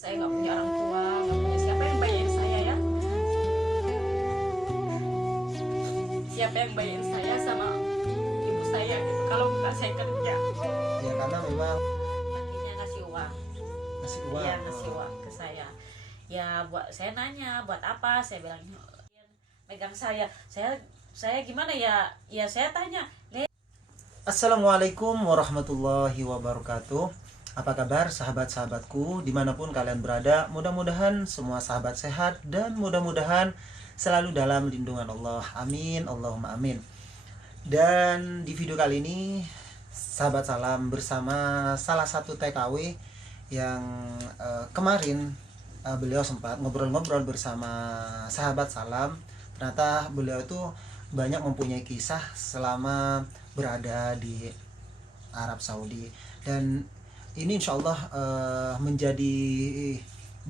Saya nggak punya orang tua, nggak punya siapa yang bayarin saya ya. Siapa yang bayarin saya sama ibu saya gitu. Kalau bukan saya kerja. Ya karena memang Akhirnya ngasih uang. ngasih uang. Iya ngasih uang ke saya. Ya buat saya nanya buat apa? Saya bilang megang saya gimana ya? Ya saya tanya. Assalamualaikum warahmatullahi wabarakatuh. Apa kabar sahabat-sahabatku dimanapun kalian berada? Mudah-mudahan semua sahabat sehat dan mudah-mudahan selalu dalam lindungan Allah. Amin, Allahumma amin. Dan di video kali ini sahabat salam bersama salah satu TKW yang kemarin beliau sempat ngobrol-ngobrol bersama sahabat salam. Ternyata beliau itu banyak mempunyai kisah selama berada di Arab Saudi, dan ini insya Allah menjadi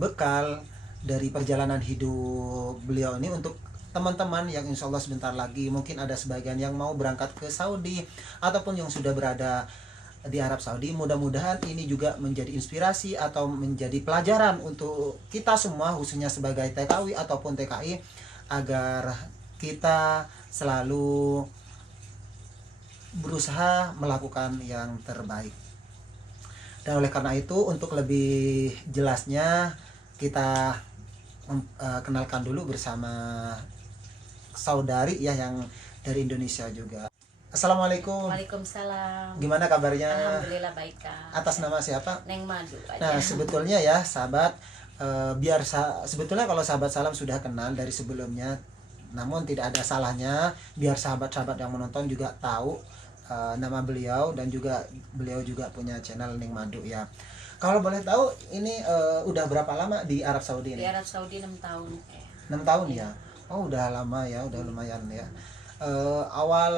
bekal dari perjalanan hidup beliau ini untuk teman-teman yang insya Allah sebentar lagi mungkin ada sebagian yang mau berangkat ke Saudi ataupun yang sudah berada di Arab Saudi. Mudah-mudahan ini juga menjadi inspirasi atau menjadi pelajaran untuk kita semua, khususnya sebagai TKW ataupun TKI, agar kita selalu berusaha melakukan yang terbaik. Dan oleh karena itu, untuk lebih jelasnya kita kenalkan dulu bersama saudari ya yang dari Indonesia juga. Assalamualaikum. Waalaikumsalam. Gimana kabarnya? Alhamdulillah baik Kak. Atas nama siapa? Neng Madu aja. Nah sebetulnya ya sahabat, sebetulnya kalau sahabat salam sudah kenal dari sebelumnya, namun tidak ada salahnya biar sahabat-sahabat yang menonton juga tahu nama beliau, dan juga beliau juga punya channel Neng Madu ya. Kalau boleh tahu ini udah berapa lama di Arab Saudi ini? Di Arab Saudi 6 tahun. 6 tahun ya. Oh udah lama ya, udah lumayan ya. Awal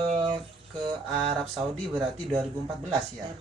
ke Arab Saudi berarti 2014 ya.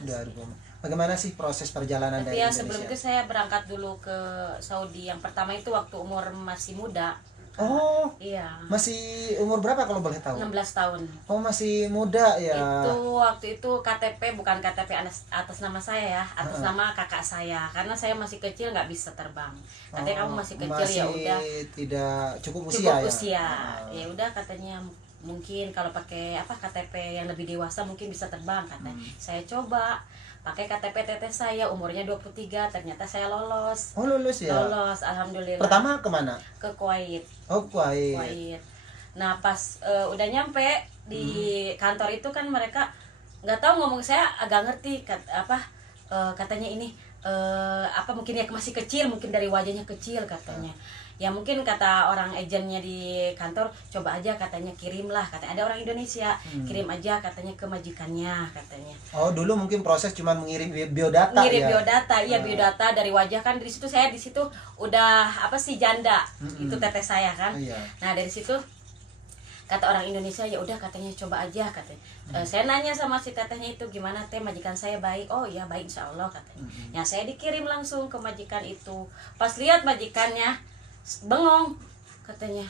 2014. 2000. Bagaimana sih proses perjalanan Tapi dari ya Indonesia? sebelum itu saya berangkat dulu ke Saudi. Yang pertama itu waktu umur masih muda. Oh, Iya. masih umur berapa kalau boleh tahu? 16 tahun. Oh, masih muda ya. Itu waktu itu KTP bukan KTP atas nama saya ya, atas nama kakak saya. Karena saya masih kecil nggak bisa terbang. Katanya kamu masih kecil ya udah. Tidak cukup usia Cukup ya. usia. Ya udah katanya mungkin kalau pakai KTP yang lebih dewasa mungkin bisa terbang katanya. Saya coba pakai KTP teteh saya umurnya 23, ternyata saya lolos. Oh, lulus ya. Lolos, alhamdulillah. Pertama kemana? Ke Kuwait. Oh, Kuwait. Kuwait. Nah pas udah nyampe di kantor itu kan mereka nggak tahu ngomong, saya agak ngerti katanya ini apa mungkin ya masih kecil, mungkin dari wajahnya kecil katanya. Ya mungkin kata orang agennya di kantor, coba aja katanya kirimlah, katanya ada orang Indonesia, kirim aja katanya ke majikannya katanya. Oh, dulu mungkin proses cuma mengirim biodata Ngirim ya. biodata, iya biodata dari wajah kan. Di situ saya udah janda, itu teteh saya kan. Iya. Nah dari situ kata orang Indonesia, ya udah katanya coba aja katanya. Saya nanya sama si tetehnya itu, gimana teh majikan saya baik? Oh iya baik insya Allah katanya. Ya saya dikirim langsung ke majikan itu. Pas lihat majikannya bengong katanya,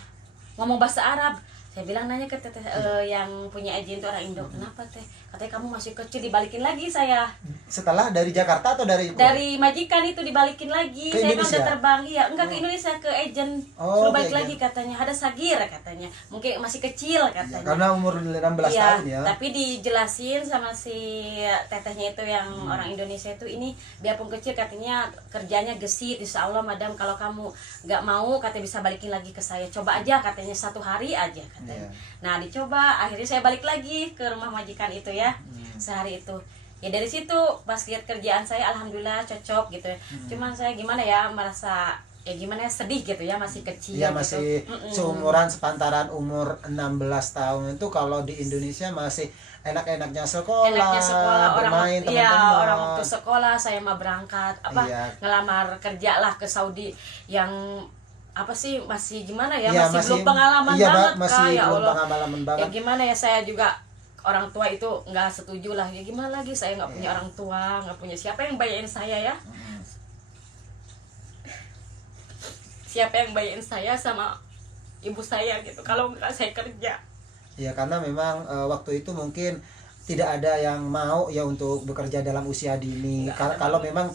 ngomong bahasa Arab. Saya bilang nanya ke teteh yang punya agen itu orang Indo, kenapa teh? Katanya kamu masih kecil, dibalikin lagi saya. Setelah dari Jakarta atau dari Majikan itu dibalikin lagi. Ke Saya kan Indonesia? udah terbang, iya enggak ke Indonesia, ke agen. Oh, Suruh balik ke lagi katanya, ada Sagir katanya, mungkin masih kecil katanya. karena umur 16 Iya, tahun ya. tapi dijelasin sama si tetehnya itu yang orang Indonesia itu, ini biarpun kecil katanya kerjanya gesit, insya Allah madam kalau kamu nggak mau katanya bisa balikin lagi ke saya, coba aja katanya 1 hari aja katanya. Iya. Nah dicoba, akhirnya saya balik lagi ke rumah majikan itu ya, sehari itu. Ya dari situ pas lihat kerjaan saya alhamdulillah cocok gitu ya. Cuman saya gimana ya, merasa ya gimana ya, sedih gitu ya, masih kecil Iya, gitu. masih seumuran sepantaran umur 16 tahun itu. Kalau di Indonesia masih enak-enaknya sekolah, Enaknya sekolah, bermain iya, teman-teman. orang waktu sekolah saya mah berangkat Iya. ngelamar kerja lah ke Saudi yang masih gimana ya, Iya, masih belum pengalaman iya, banget masih Kak, ya belum Allah. pengalaman banget. Ya gimana ya, saya juga orang tua itu nggak setuju lah, ya gimana lagi, saya nggak punya orang tua, nggak punya siapa yang bayarin saya ya. Siapa yang bayarin saya sama ibu saya gitu kalau nggak saya kerja. Ya karena memang waktu itu mungkin tidak ada yang mau ya untuk bekerja dalam usia dini. Kalau memang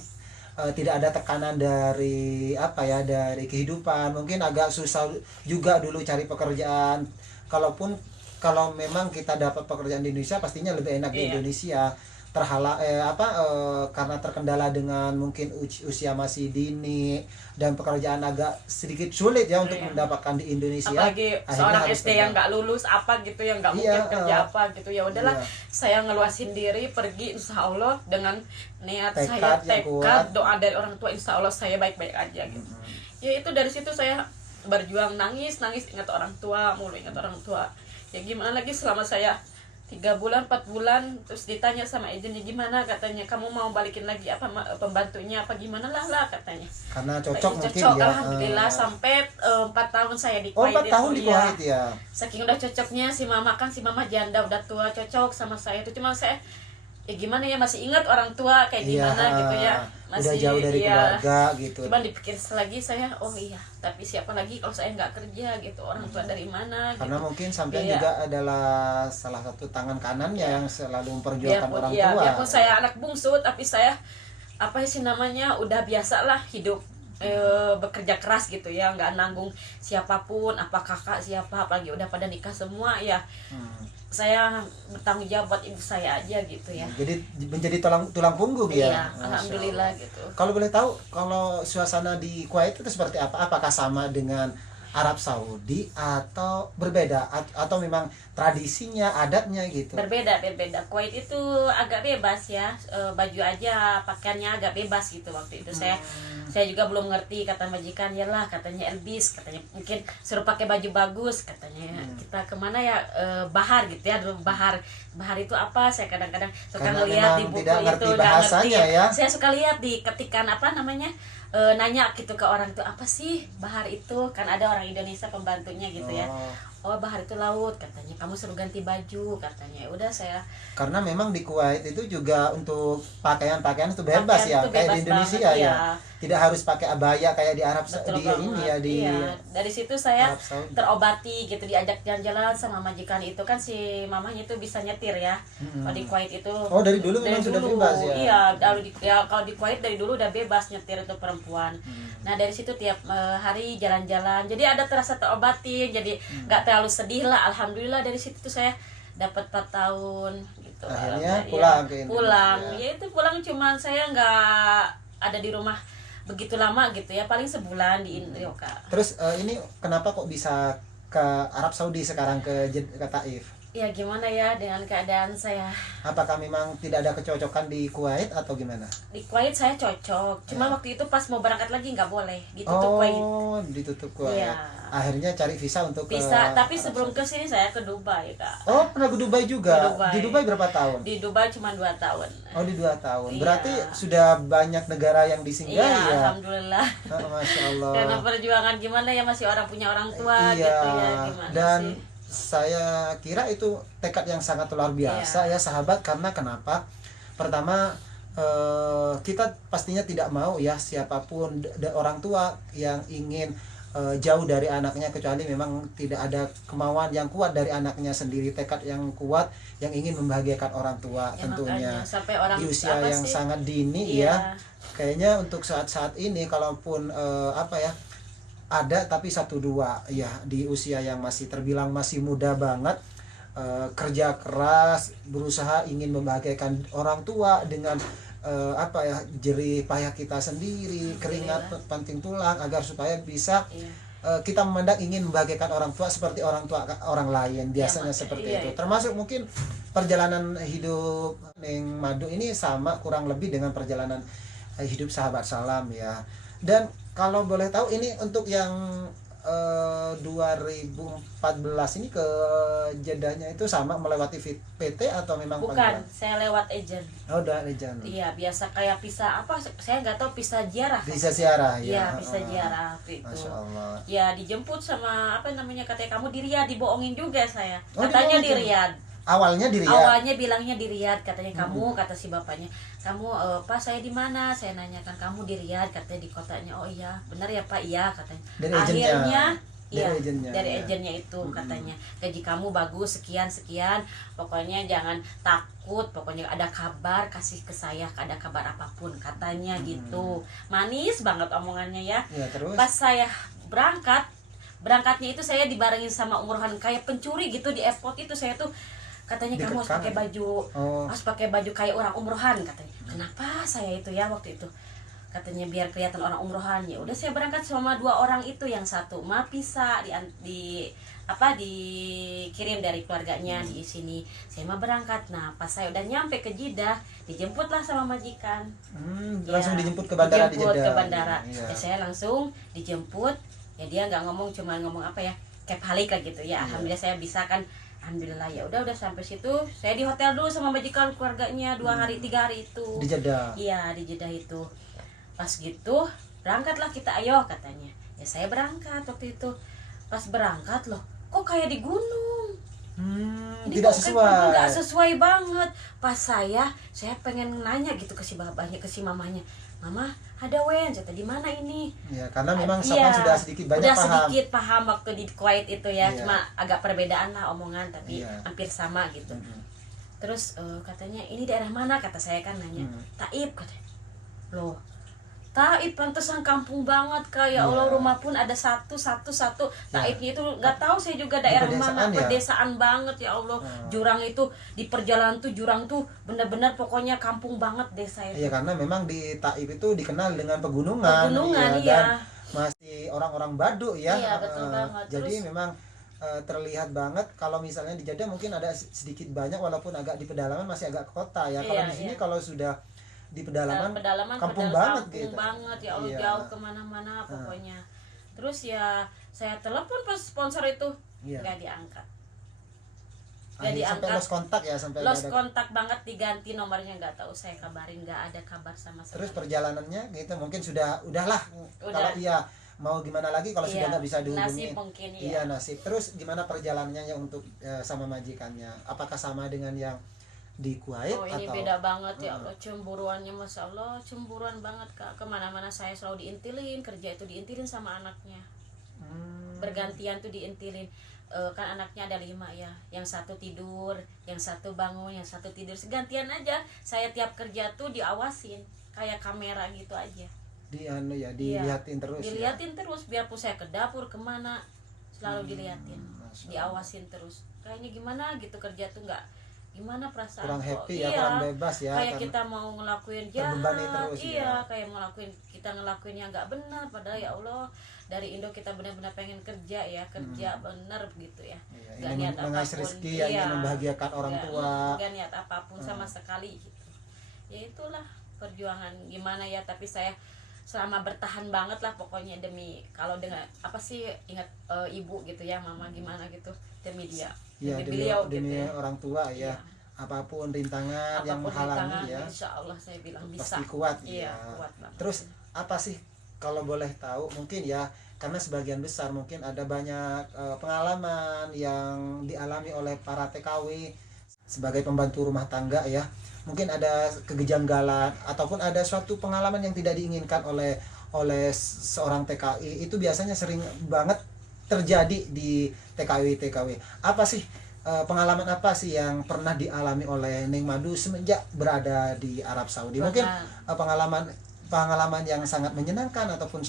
tidak ada tekanan dari apa ya, dari kehidupan. Mungkin agak susah juga dulu cari pekerjaan. Kalau memang kita dapat pekerjaan di Indonesia pastinya lebih enak di Iya. Indonesia. Karena terkendala dengan mungkin usia masih dini dan pekerjaan agak sedikit sulit ya untuk Iya. mendapatkan di Indonesia. Apalagi Akhirnya seorang harus SD yang nggak lulus apa gitu, yang nggak Iya, mungkin kerja apa gitu, ya udahlah, iya. saya ngeluasin diri pergi, insya Allah dengan niat Tekad saya, yang kuat. doa dari orang tua, insya Allah saya baik-baik aja gitu. Ya itu dari situ saya berjuang, nangis ingat orang tua mulu, ingat orang tua. Ya gimana lagi, selama saya 3 bulan 4 bulan terus ditanya sama agennya, gimana katanya, kamu mau balikin lagi apa pembantunya apa gimana, lah katanya. Karena cocok mungkin Cocok, ya. alhamdulillah, sampai 4 tahun saya di Oh, Kuwait 4 tahun itu, di iya. Kuwait ya. Saking udah cocoknya, si mama janda udah tua, cocok sama saya itu. Cuma saya ya gimana ya, masih ingat orang tua kayak Iya, gimana gitu ya, udah jauh dari keluarga gitu. Cuman dipikir lagi saya, oh iya, tapi siapa lagi kalau saya nggak kerja gitu, orang tua dari mana Karena gitu. mungkin sampai Iya. juga adalah salah satu tangan kanannya yang selalu memperjuangkan orang Iya, tua. biarpun saya anak bungsu, tapi saya apa sih namanya, udah biasa lah hidup bekerja keras gitu ya, nggak nanggung siapapun, apa kakak siapa, apalagi udah pada nikah semua ya. Saya bertanggung jawab buat ibu saya aja gitu ya. Jadi menjadi tulang punggung ya. Iya, Masya alhamdulillah Allah. gitu. Kalau boleh tahu, kalau suasana di Kuwait itu seperti apa? Apakah sama dengan Arab Saudi atau berbeda atau memang tradisinya, adatnya gitu? Berbeda. Kuwait itu agak bebas ya, baju aja pakaiannya agak bebas gitu. Waktu itu saya juga belum ngerti, kata majikan, yalah katanya elbis, katanya mungkin suruh pakai baju bagus katanya. Kita kemana ya, bahar gitu ya, bahar itu apa, saya kadang-kadang suka Karena ngeliat di memang buku tidak ngerti itu, nggak bahasanya ya. Saya suka lihat di ketikan apa namanya, nanya gitu ke orang itu, apa sih bahar itu, kan ada orang Indonesia pembantunya gitu ya. Oh, bahar itu laut katanya, kamu suruh ganti baju katanya. Udah saya, Karena memang di Kuwait itu juga untuk pakaian-pakaian itu bebas pakaian ya, itu kayak bebas di Indonesia banget, ya. iya. Tidak harus pakai abaya kayak di Arab Betul di banget. ini ya, di Iya. Dari situ saya Arab Saudi. terobati gitu, diajak jalan-jalan sama majikan itu, kan si mamanya itu bisa nyetir ya. Kalau di Kuwait itu, Oh, dari dulu memang sudah bebas ya? Iya, kalau di Kuwait dari dulu udah bebas nyetir itu perempuan. Nah dari situ tiap hari jalan-jalan, jadi ada terasa terobati, jadi nggak terlalu sedih lah. Alhamdulillah dari situ tuh saya dapat 4 tahun gitu. Akhirnya Iya, pulang ke Indonesia. pulang ya itu pulang, cuman saya nggak ada di rumah begitu lama gitu ya, paling sebulan di Indonesia. Terus ini kenapa kok bisa ke Arab Saudi sekarang, ke Taif? Ya gimana ya dengan keadaan saya. Apakah memang tidak ada kecocokan di Kuwait atau gimana? Di Kuwait saya cocok, cuma waktu itu pas mau berangkat lagi nggak boleh, ditutup Kuwait. Oh, ditutup Kuwait. Iya. Akhirnya cari visa untuk Bisa, tapi Arab sebelum Saudi. ke sini saya ke Dubai, Kak. Oh, pernah ke Dubai juga. Ke Dubai. Di Dubai berapa tahun? Di Dubai cuma 2 tahun. Oh, di 2 tahun. Iya. Berarti sudah banyak negara yang disinggahi Iya, ya. alhamdulillah. Oh, Masya Allah. Karena perjuangan gimana ya, masih orang punya orang tua Iya. gitu ya, gimana Dan sih. saya kira itu tekad yang sangat luar biasa Iya. ya sahabat. Karena kenapa? Pertama, kita pastinya tidak mau ya siapapun orang tua yang ingin jauh dari anaknya, kecuali memang tidak ada kemauan yang kuat dari anaknya sendiri, tekad yang kuat yang ingin membahagiakan orang tua Ya, tentunya makanya sampai orang di usia apa yang sih? sangat dini Iya. ya. Kayaknya untuk saat-saat ini kalaupun ada tapi 1-2 ya di usia yang masih terbilang masih muda banget, kerja keras, berusaha ingin membahagiakan orang tua dengan jerih payah kita sendiri, keringat panting tulang, agar supaya bisa Iya. kita memandang ingin membahagiakan orang tua seperti orang tua orang lain, biasanya seperti iya, itu. iya. Termasuk mungkin perjalanan hidup Neng Madu ini sama kurang lebih dengan perjalanan hidup sahabat Salam ya. Dan kalau boleh tahu, ini untuk yang 2014 ini ke Jedahnya itu sama melewati PT atau memang Bukan, panggilan? saya lewat agent. Oh, udah legend. Iya, biasa kayak visa apa, saya nggak tahu, visa ziarah. Bisa ziarah ya. Iya, visa ziarah waktu itu. Masya Allah. Ya dijemput sama apa namanya, katanya kamu di Riyadh, dibohongin juga saya. Oh, Katanya di dibohongin. Riyadh. Awalnya di Riyadh. Awalnya bilangnya di Riyadh, katanya kamu, kata si bapaknya, kamu Pak, saya di mana? Saya nanyakan, kamu di Riyadh, katanya di kotanya. Oh iya, benar ya Pak, iya katanya. Dari agennya. Akhirnya Iya, agennya, dari ya. agennya itu katanya gaji kamu bagus sekian sekian, pokoknya jangan takut, pokoknya ada kabar kasih ke saya, ada kabar apapun katanya gitu. Manis banget omongannya ya. Ya, terus Pas saya berangkatnya itu saya dibarengin sama umuran kayak pencuri gitu di airport itu. Saya tuh katanya kamu harus Dikekang. pakai baju, Oh. harus pakai baju kayak orang umrohan katanya. Kenapa saya itu ya waktu itu? Katanya biar kelihatan orang umrohan. Ya udah saya berangkat sama 2 orang itu, yang satu mah bisa dikirim dari keluarganya di sini. Saya mah berangkat. Nah, pas saya udah nyampe ke Jeddah, dijemputlah sama majikan. Langsung Ya, dijemput ke bandara di dijemput Jeddah. ke bandara. Iya. Ya saya langsung dijemput. Ya dia nggak ngomong, cuma ngomong apa ya, kayak balik lah gitu ya. Alhamdulillah saya bisa kan. Alhamdulillah. Ya udah sampai situ. Saya di hotel dulu sama majikan keluarganya 2 hari 3 hari itu. Di Jeddah. Iya, di Jeddah itu. Pas gitu berangkatlah kita, ayo katanya. Ya saya berangkat waktu itu. Pas berangkat loh, kok kayak di gunung. Ini Tidak kok sesuai. nggak sesuai banget. Pas saya pengen nanya gitu ke si babahnya, ke si mamanya. Mama, ada wen, saya di mana ini? Ya, karena memang Iya, Sapang sudah sedikit banyak udah paham. sedikit paham waktu di Kuwait itu ya. Iya. Cuma agak perbedaan lah omongan, tapi Iya. hampir sama gitu. Terus katanya ini daerah mana, kata saya kan nanya. Taib katanya. Loh, Taib pantesan kampung banget kayak Allah, rumah pun ada satu. Taibnya itu nggak tahu saya juga daerah mana, pedesaan ya? pedesaan banget ya Allah. Jurang itu di perjalanan tuh, jurang tuh bener-bener pokoknya kampung banget desa itu. Iya, karena memang di Taif itu dikenal dengan pegunungan, Pegunungan, iya, iya. dan masih orang-orang Baduk ya. Iya, betul banget. Jadi Terus- memang terlihat banget kalau misalnya di Jeddah mungkin ada sedikit banyak, walaupun agak di pedalaman masih agak ke kota ya. Kalau Iya, di sini iya. kalau sudah di pedalaman, pedalaman kampung padahal banget kampung gitu. banget ya Allah, Iya. jauh kemana-mana pokoknya. Terus ya saya telepon pas sponsor itu, Iya. nggak diangkat. Sampai diangkat. lost kontak ya, sampai Lost nggak ada. kontak banget, diganti nomornya, nggak tahu saya kabarin, nggak ada kabar sama sekali. Terus perjalanannya gitu mungkin udahlah. Udah. Kalau iya mau gimana lagi kalau sudah Iya, nggak bisa dihubungi. nasib mungkin, iya. Iya, nasib. Terus gimana perjalanannya ya untuk sama majikannya? Apakah sama dengan yang di Kuwait Oh, ini atau beda banget ya Allah, cemburuannya Masya Allah, cemburuan banget Kak. Kemana-mana saya selalu diintilin, kerja itu diintilin sama anaknya. Bergantian tuh diintilin. Kan anaknya ada 5 ya, yang satu tidur, yang satu bangun, yang satu tidur, segantian aja. Saya tiap kerja tuh diawasin kayak kamera gitu aja. dilihatin terus Dilihatin terus, biarpun saya ke dapur kemana selalu dilihatin, Masya Allah. diawasin terus. Kayaknya gimana gitu kerja tuh, nggak gimana perasaan kurang kok. happy ya, Iya, kurang bebas ya, kayak karena kita mau ngelakuin terbebani jahat, terus, iya ya. kayak kita ngelakuin yang nggak benar, padahal ya Allah dari Indo kita benar-benar pengen kerja ya, kerja bener gitu ya. Iya, Nggak ingin niat mengais apapun. rezeki ya, Iya. ingin membahagiakan orang Nggak- tua. nggak niat apapun sama sekali gitu. Ya itulah perjuangan gimana ya, tapi saya selama bertahan banget lah pokoknya, demi kalau dengan apa sih, ingat ibu gitu ya, mama gimana gitu, demi dia, Ya, demi beliau demi gitu ya. orang tua ya. Iya. Apapun rintangan yang Apapun menghalangi rintangan, ya, insya Allah saya bilang bisa. pasti kuat Iya, ya. kuat banget. Terus apa sih kalau boleh tahu, mungkin ya, karena sebagian besar mungkin ada banyak pengalaman yang dialami oleh para TKW sebagai pembantu rumah tangga ya, mungkin ada kegejanggalan ataupun ada suatu pengalaman yang tidak diinginkan oleh seorang TKI, itu biasanya sering banget terjadi di TKW. Apa sih pengalaman apa sih yang pernah dialami oleh Neng Madu semenjak berada di Arab Saudi? Mungkin pengalaman yang sangat menyenangkan ataupun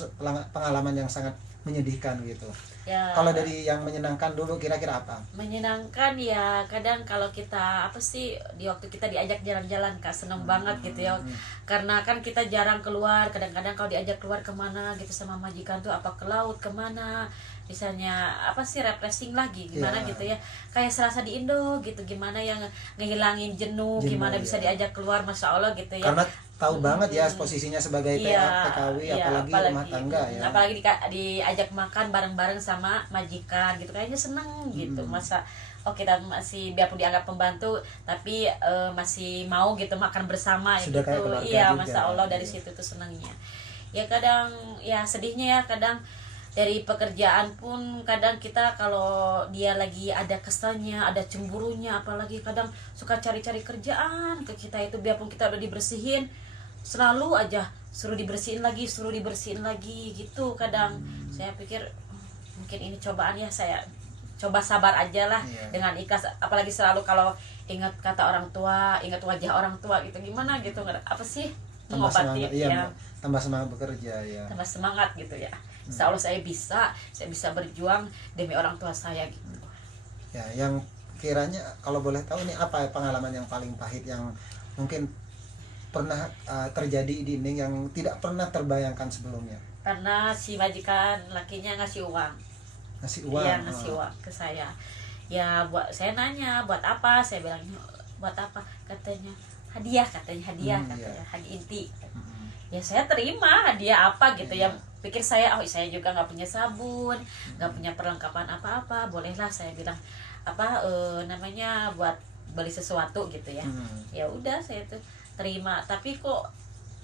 pengalaman yang sangat menyedihkan gitu. Ya, Kalau dari yang menyenangkan dulu, kira-kira apa? menyenangkan ya, kadang kalau kita apa sih, di waktu kita diajak jalan-jalan Kak, seneng banget gitu ya, karena kan kita jarang keluar. Kadang-kadang kalau diajak keluar kemana gitu sama majikan tuh, apa ke laut kemana, misalnya apa sih, refreshing lagi gimana Ya. gitu ya, kayak serasa di Indo gitu, gimana yang ngehilangin jenuh gimana bisa ya. diajak keluar, Masya Allah gitu ya. Karena tahu banget ya posisinya sebagai Iya, TKW, iya, apalagi rumah tangga ya. apalagi diajak makan bareng-bareng sama majikan gitu, kayaknya seneng gitu. Masa kita masih, biarpun dianggap pembantu tapi masih mau gitu makan bersama Sudah gitu. kayak keluarga Iya, juga. Masya Allah, dari Iya. situ tuh senangnya. Ya kadang ya sedihnya ya, kadang dari pekerjaan pun kadang kita kalau dia lagi ada kesannya, ada cemburunya, apalagi kadang suka cari-cari kerjaan ke kita itu, biarpun kita udah dibersihin selalu aja suruh dibersihin lagi gitu. Kadang saya pikir mungkin ini cobaan ya, saya coba sabar aja lah dengan ikhlas. Apalagi selalu kalau ingat kata orang tua, ingat wajah orang tua gitu, gimana gitu, apa sih tambah mengobati semangat, iya, ya, tambah semangat bekerja ya. tambah semangat gitu ya. Insya Allah saya bisa berjuang demi orang tua saya gitu. Ya, yang kiranya kalau boleh tahu nih, apa pengalaman yang paling pahit yang mungkin pernah terjadi di Ning yang tidak pernah terbayangkan sebelumnya? Karena si majikan lakinya ngasih uang. Ngasih uang. Iya, ngasih uang ke saya. Ya buat, saya nanya buat apa, saya bilang buat apa, katanya hadiah, katanya hadiah inti. Ya saya terima hadiah apa gitu ya. Pikir saya, oh saya juga nggak punya sabun, nggak punya perlengkapan apa-apa, bolehlah saya bilang apa namanya buat beli sesuatu gitu ya. Ya udah saya tuh terima, tapi kok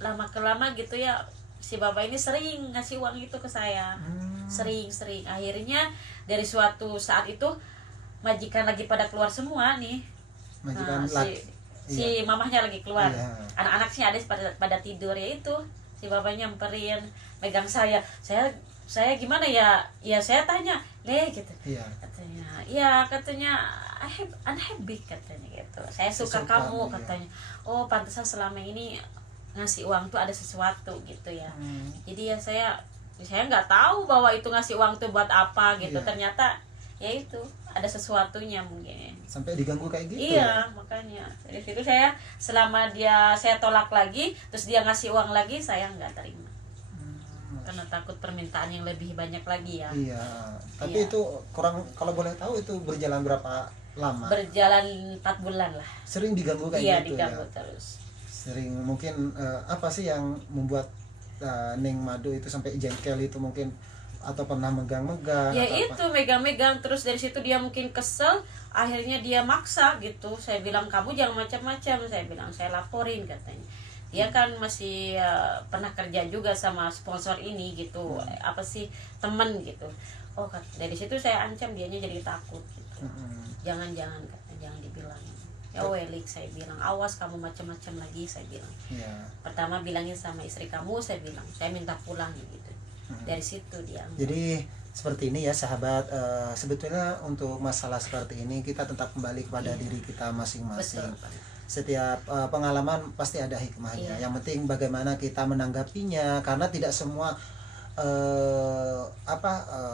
lama kelama gitu ya, si bapak ini sering ngasih uang itu ke saya. Sering akhirnya dari suatu saat itu majikan lagi pada keluar semua nih. Majikan si mamahnya lagi keluar, anak-anak sih ada pada tidur, ya itu si bapaknya nyamperin, megang saya gimana ya, ya saya tanya gitu, katanya unhappy katanya gitu, saya suka kamu katanya. Oh pantesan selama ini ngasih uang tuh ada sesuatu gitu ya. Jadi ya saya nggak tahu bahwa itu ngasih uang tuh buat apa gitu. Ternyata ya itu ada sesuatunya mungkin. Sampai diganggu kayak gitu. Iya, makanya dari situ saya, selama saya tolak lagi terus dia ngasih uang lagi, saya nggak terima. Karena takut permintaan yang lebih banyak lagi ya. Iya, tapi itu kurang, kalau boleh tahu itu berjalan berapa lama? Berjalan 4 bulan lah. Sering diganggu kayak gitu? Iya, diganggu terus. Sering, mungkin apa sih yang membuat Ning Madu itu sampai jengkel itu mungkin, atau pernah megang-megang? Ya itu megang-megang terus, dari situ dia mungkin kesel, akhirnya dia maksa gitu. Saya bilang kamu jangan macam-macam, saya bilang saya laporin katanya. Dia kan masih pernah kerja juga sama sponsor ini gitu, apa sih, temen gitu. Oh dari situ saya ancam dianya jadi takut gitu. Jangan katanya, jangan dibilang. Ya welik, saya bilang awas kamu macam-macam lagi, saya bilang. Pertama bilangin sama istri kamu, saya bilang saya minta pulang gitu. Dari situ dia. Jadi seperti ini ya sahabat, sebetulnya untuk masalah seperti ini kita tetap kembali kepada diri kita masing-masing. Setiap pengalaman pasti ada hikmahnya. Yang penting bagaimana kita menanggapinya, karena tidak semua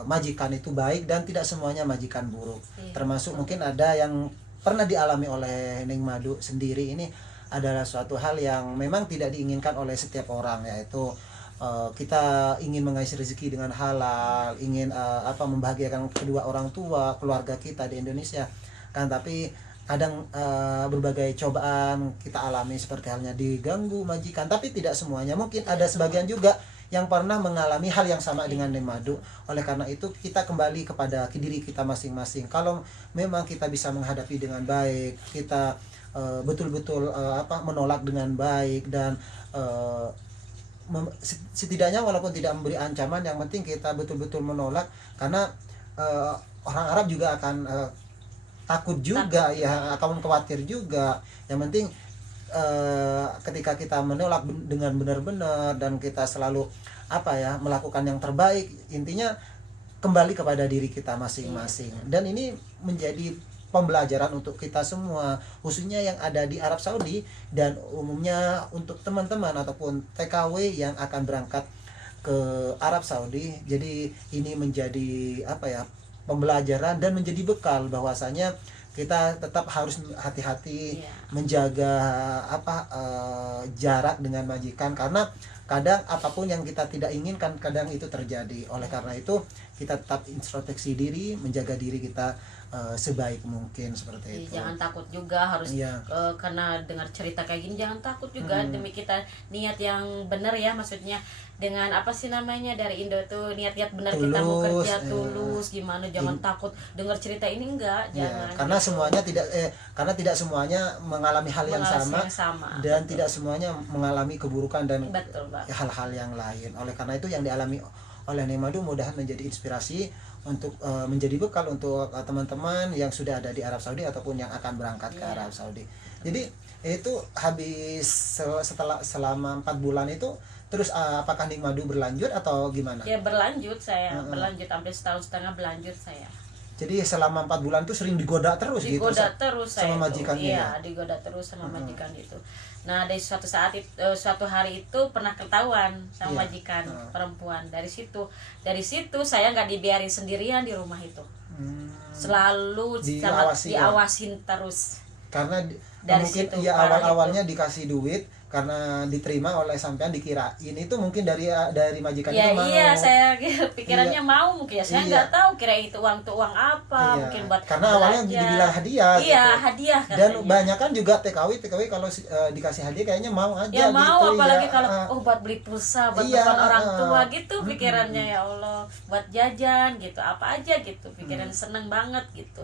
majikan itu baik dan tidak semuanya majikan buruk. Termasuk mungkin ada yang pernah dialami oleh Ning Madu sendiri, ini adalah suatu hal yang memang tidak diinginkan oleh setiap orang, yaitu kita ingin mengais rezeki dengan halal, ingin membahagiakan kedua orang tua, keluarga kita di Indonesia kan, tapi kadang berbagai cobaan kita alami, seperti halnya diganggu majikan. Tapi tidak semuanya, mungkin ada sebagian juga yang pernah mengalami hal yang sama dengan Ning Madu. Oleh karena itu kita kembali kepada diri kita masing-masing. Kalau memang kita bisa menghadapi dengan baik, kita betul-betul menolak dengan baik, dan setidaknya walaupun tidak memberi ancaman, yang penting kita betul-betul menolak, karena orang Arab juga akan takut juga ya, akan khawatir juga. Yang penting ketika kita menolak dengan benar-benar dan kita selalu melakukan yang terbaik, intinya kembali kepada diri kita masing-masing. Dan ini menjadi pembelajaran untuk kita semua, khususnya yang ada di Arab Saudi, dan umumnya untuk teman-teman ataupun TKW yang akan berangkat ke Arab Saudi. Jadi ini menjadi pembelajaran dan menjadi bekal bahwasanya kita tetap harus hati-hati menjaga jarak dengan majikan, karena kadang apapun yang kita tidak inginkan kadang itu terjadi. Oleh karena itu kita tetap introspeksi diri, menjaga diri kita sebaik mungkin, seperti itu. Jangan takut juga harus karena dengar cerita kayak gini, jangan takut juga. Demi kita niat yang benar ya, maksudnya dengan dari Indo tuh niat-niat benar, kita mau kerja tulus gimana, jangan takut dengar cerita ini, enggak, jangan. Karena semuanya tidak semuanya mengalami hal yang sama, dan tidak semuanya mengalami keburukan dan hal-hal yang lain. Oleh karena itu yang dialami oleh Ning Madu mudahan menjadi inspirasi untuk menjadi bekal untuk teman-teman yang sudah ada di Arab Saudi ataupun yang akan berangkat ke Arab Saudi. Jadi itu habis selama 4 bulan itu Terus apakah nikmadu berlanjut atau gimana? Ya berlanjut saya, berlanjut hampir setahun setengah berlanjut saya. Jadi selama 4 bulan tuh sering digoda terus gitu Digoda terus saya sama itu. majikannya Iya, ya? digoda terus sama majikan itu. Nah, dari suatu saat suatu hari itu pernah ketahuan sama Iya. majikan perempuan. Dari situ saya nggak dibiarin sendirian di rumah itu. Selalu Diawasi ya? diawasin terus. Karena Dari mungkin situ, ya parah awal-awalnya dikasih duit karena diterima oleh sampean, dikirain itu mungkin dari majikan Ya itu mau. iya, saya pikirannya Iya. mau mungkin ya. Saya Iya. nggak tahu kira itu uang apa, Iya. mungkin buat Karena awalnya belanja. dibilang hadiah Iya, gitu. hadiah Dan katanya. banyak kan juga TKW kalau dikasih hadiah kayaknya mau aja Ya mau, gitu apalagi ya. kalau buat beli pulsa, buat Iya, telepon orang tua gitu pikirannya, ya Allah, buat jajan gitu, apa aja gitu, pikiran seneng banget gitu.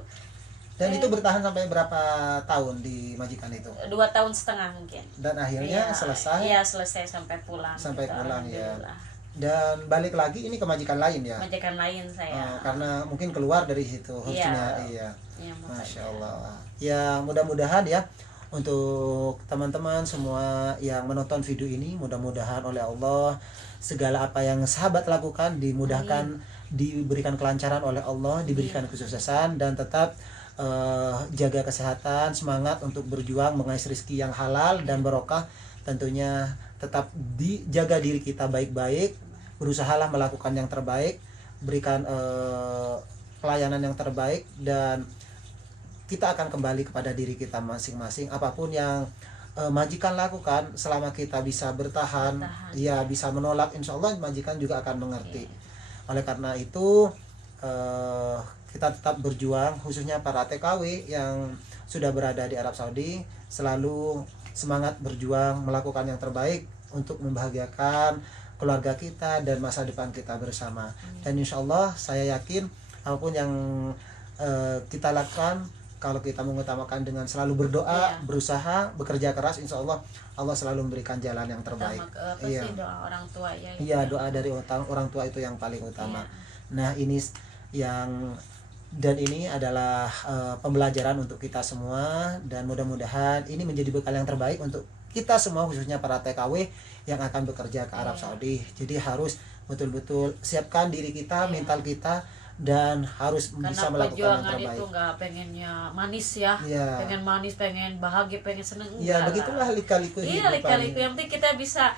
Dan itu bertahan sampai berapa tahun di majikan itu? 2,5 tahun mungkin. Dan akhirnya selesai. Iya, selesai sampai pulang. Sampai gitu, pulang ya. alhamdulillah. Dan balik lagi ini ke majikan lain ya. Majikan lain saya. Karena mungkin keluar dari situ khususnya. Iya. Iya, Masya makanya. Allah. Ya mudah-mudahan ya untuk teman-teman semua yang menonton video ini, mudah-mudahan oleh Allah segala apa yang sahabat lakukan dimudahkan, diberikan kelancaran oleh Allah, diberikan kesuksesan, dan tetap jaga kesehatan, semangat untuk berjuang mengais rezeki yang halal dan barokah. Tentunya tetap dijaga diri kita baik-baik, berusahalah melakukan yang terbaik, berikan pelayanan yang terbaik, dan kita akan kembali kepada diri kita masing-masing. Apapun yang majikan lakukan, selama kita bisa bertahan. Ya bisa menolak, insya Allah majikan juga akan mengerti. Oleh karena itu kita tetap berjuang, khususnya para TKW yang sudah berada di Arab Saudi, selalu semangat berjuang melakukan yang terbaik untuk membahagiakan keluarga kita dan masa depan kita bersama. Dan insya Allah saya yakin apapun yang kita lakukan, kalau kita mengutamakan dengan selalu berdoa, berusaha, bekerja keras, insya Allah Allah selalu memberikan jalan yang terbaik. Iya. Doa orang tua ya. Iya, doa dari orang tua itu yang paling utama. Nah ini ini adalah pembelajaran untuk kita semua, dan mudah-mudahan ini menjadi bekal yang terbaik untuk kita semua, khususnya para TKW yang akan bekerja ke Arab Saudi. Jadi harus betul-betul siapkan diri kita, mental kita, dan harus bisa melakukan yang terbaik. Karena itu nggak pengennya manis ya, pengen manis, pengen bahagia, pengen seneng. Ya begitulah lika-liku hidupan. Iya, lika-liku. Yang penting kita bisa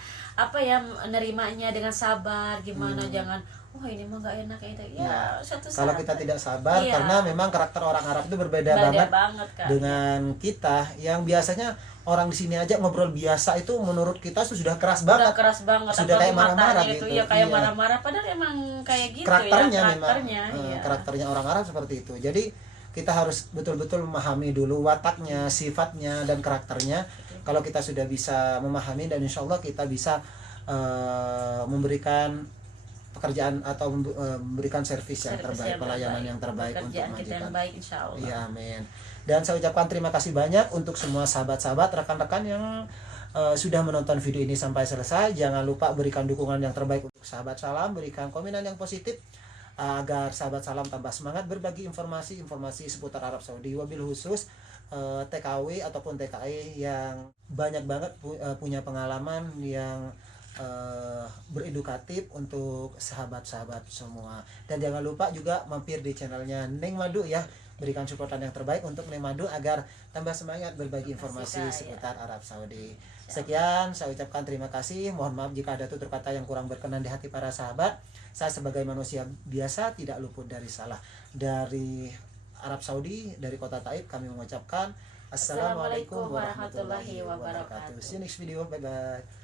menerimanya dengan sabar, gimana, jangan ini mah nggak enak itu. Kalau kita tidak sabar, karena memang karakter orang Arab itu berbeda banget kan, dengan kita yang biasanya orang di sini aja ngobrol biasa itu menurut kita sudah keras banget. Sudah kayak marah-marah gitu. Ya kayak marah-marah, padahal emang kayak gitu karakternya, karakternya orang Arab seperti itu. Jadi kita harus betul-betul memahami dulu wataknya, sifatnya, dan karakternya. Kalau kita sudah bisa memahami, dan insya Allah kita bisa memberikan pekerjaan atau memberikan servis yang terbaik, pelayanan yang terbaik untuk majikan. Ya, amin. Dan saya ucapkan terima kasih banyak untuk semua sahabat-sahabat, rekan-rekan yang sudah menonton video ini sampai selesai. Jangan lupa berikan dukungan yang terbaik untuk sahabat salam, berikan komentar yang positif agar sahabat salam tambah semangat berbagi informasi seputar Arab Saudi, wabil khusus TKW ataupun TKI yang banyak banget punya pengalaman yang beredukatif untuk sahabat-sahabat semua. Dan jangan lupa juga mampir di channelnya Neng Madu ya, berikan supportan yang terbaik untuk Neng Madu agar tambah semangat berbagi informasi seputar Arab Saudi. Sekian, saya ucapkan terima kasih. Mohon maaf jika ada tutur kata yang kurang berkenan di hati para sahabat. Saya sebagai manusia biasa tidak luput dari salah. Dari Arab Saudi, dari kota Taif, kami mengucapkan Assalamualaikum warahmatullahi wabarakatuh. See you next video. Bye bye.